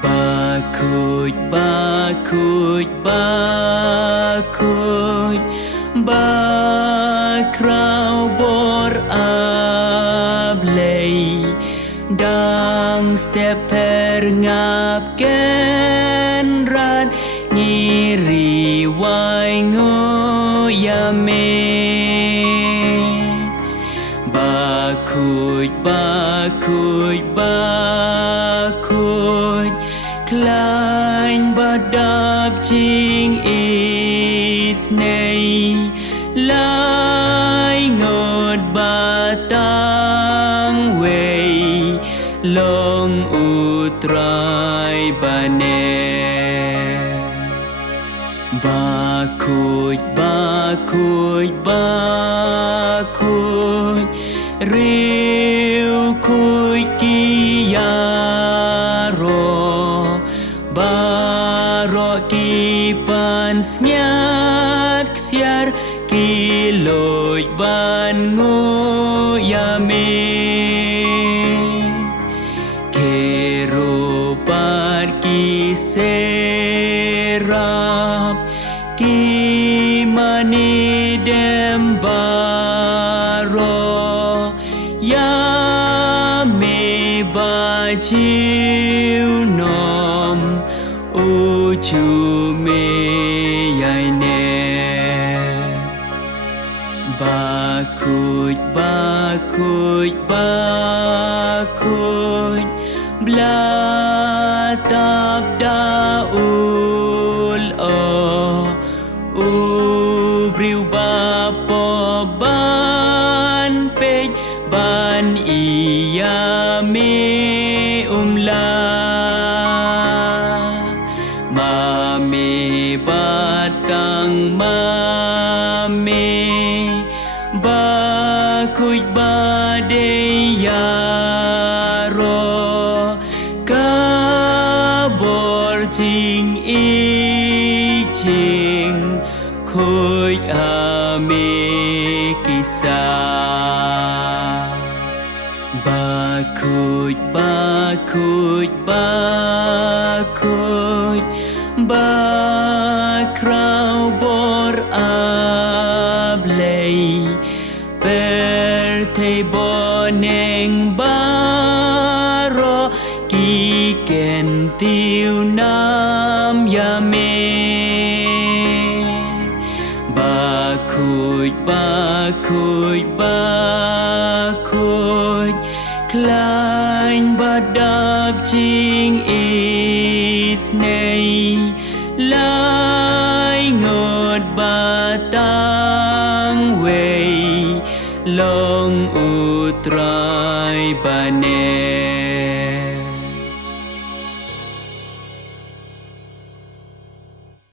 Bakut, bakut, bakut, bakrau bor ablay, dang steper ngap kenran ngiri wai ngoyame. Bakut, bakut, bakut, klein badap ching is nay, lai ngod batang way, long utrai bane. Bakut, bakut, bakut, riu kuy kiyaro, baro kipan snyat ksiar kiloy ban ngoyame. Kero par kiserap kimani dembaro yame bachiu nom uchu me yaine. Bakut, bakut, bakut, blatap daul ubriu bapo ban pej ban iyame umla. Mame batang mame, bakut badeyaro, kabor ching iching, khôi ame kisah. Bakut, bakut, bakut, bakrau bor ablay, perthei boneng baro kiken tiu nam yame. Bakut, bakut, bakut, klein badap ching is nay, lai ngod batang way, long utrai bane.